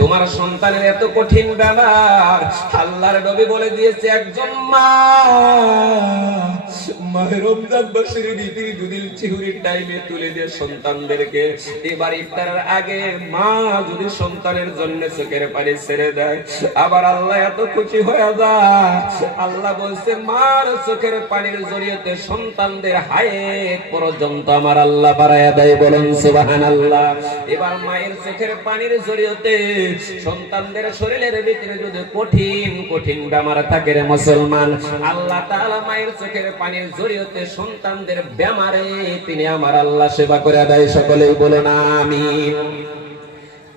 তোমার সন্তানের এত কঠিন ব্যাপার, আল্লাহর নবী বলে দিয়েছে একজন মা মাহে রমজান মাসের ভিতরে দুদিন চিহুরির টাইমে তুলে দিয়ে সন্তানদেরকে এবার ইফতারের আগে মা যদি সন্তানের জন্য চোখের পানি ছেড়ে দেয়, আবার আল্লাহ এত খুশি হয়ে যায়। আল্লাহ বলছে মার চোখের পানির জড়িয়েতে সন্তানদের হায়েত পর্যন্ত আমার আল্লাহ বাড়ায়া দেয়। বলেন সুবহানাল্লাহ। এবার মায়ের চোখের পানির জড়িয়েতে সন্তানদের শরীরের ভিতরে যদি কঠিন কঠিন বেমার থাকে রে মুসলমান, আল্লাহ তাআলা মায়ের চোখের পানির জড়িয়েতে সন্তানদের বেমারে তিনি আমার আল্লাহ সেবা করে দেয়। সকলেই বলুন আমিন।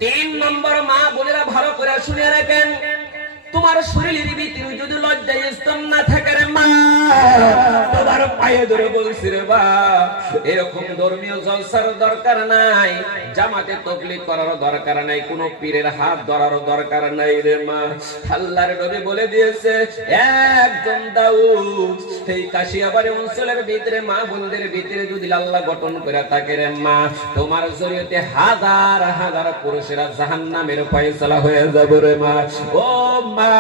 3 নম্বর মা বোনেরা ভালো করে শুনে রাখেন, তোমার শরীরের ভিতরে যদি লজ্জা স্তম না থাকে রে মা, তোমার পায়ে ধরে বলছি রে বাপ, এরকম ধর্মীয় জলসার দরকার নাই, জামাতে তবলিগ করার দরকার নাই, কোন পীরের হাত ধরার দরকার নাই রে মা। আল্লাহর নবী বলে দিয়েছে একজন দাউদ এই কাশিয়াবাড়ি অঞ্চলের ভিতরে মা বোনদের ভিতরে যদি আল্লাহ গঠন করে থাকে রে মা, তোমার জড়িয়েতে হাজার হাজার পুরুষেরা জাহান্নামের ফয়সালা হয়ে যাবে রে মা। ও মা,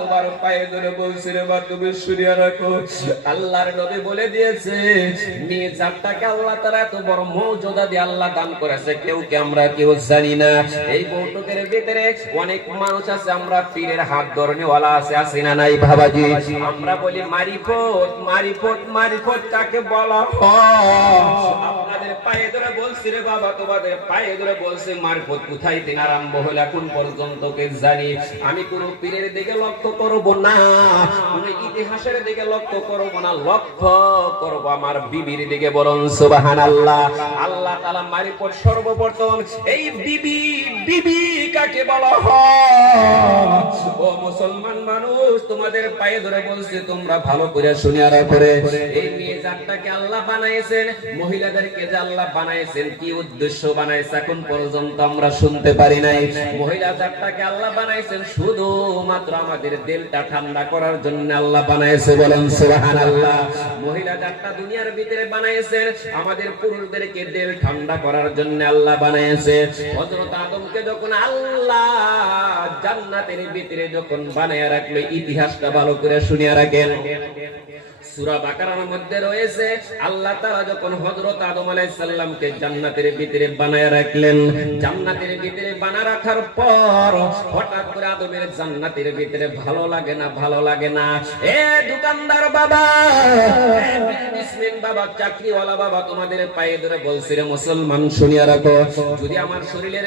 তোমার পায়ে ধরে বলছি রে মা, তুমি শুনিয়া রাখো, আল্লাহর নবী বলে দিয়েছে মেয়ে জাতটাকে আল্লাহ তাআলা এত বড় মর্যাদা দিয়ে আল্লাহ দান করেছে, আমরা কেউ জানি না। এই বৌটকের ভিতরে অনেক মানুষ আছে, আমরা পীরের হাত ধরনেওয়ালা আছে না নাই বাবাজি? আমরা বলি মারিফত মারিফত মারিফত কাকে বলা হয়? আপনাদের পায়ে ধরে বলছি রে বাবা, তোমাদের পায়ে ধরে বলছি মারিফত কোথায় দিন আরম্ভ হলো এখন পর্যন্ত কে জানি। আমি কোন পীরের দিকে লক্ষ্য করব না, কোন ইতিহাসের দিকে লক্ষ্য করব না, লক্ষ্য করব আমার বিবির দিকে। বলুন সুবহানাল্লাহ। আল্লাহ তাআলা মারিফত সর্বপ্রথম এই বিবি বিবি কাকে বলা হয়? ও মুসলমান মানুষ, তোমাদের পায়ে ধরে বলছি তোমরা ভালো করে শুনিয়া রাখো রে। এই মেয়ে জাতটাকে আল্লাহ বানাইছেন, মহিলাদেরকে যে আল্লাহ বানাইছেন কি উদ্দেশ্য বানাইছে এখন পর্যন্ত আমরা শুনতে পারি নাই। মহিলা জাতটাকে আল্লাহ বানাইছেন শুধু মাত্র আমাদের দিলটা ঠান্ডা করার জন্য আল্লাহ বানাইছে। বলেন সুবহানাল্লাহ। মহিলা জাতটা দুনিয়ার ভিতরে বানাইছেন আমাদের পুরুষদেরকে দিল ঠান্ডা করার জন্য আল্লাহ বানাইছে। হযরত আদমকে যখন আল্লাহ জান্নাতের ভিতরে যখন বানায়া রাখলো, ইতিহাসটা ভালো করে শুনিয়া রাখেন। সূরা বাকারার মধ্যে রয়েছে আল্লাহ তাআলা যখন হযরত আদম আলাইহিস সালামকে জান্নাতের ভিতরে বানায়া রাখলেন, জান্নাতের ভিতরে বানা রাখার পর হঠাৎ করে আদমের জান্নাতের ভিতরে ভালো লাগে না, ভালো লাগে না। এ দোকানদার বাবা, বিজনেসম্যান বাবা, চাকরিওয়ালা বাবা, তোমাদের পায়ে ধরে বলছি রে মুসলমান শুনিয়া রাখো, যদি আমার শরীরের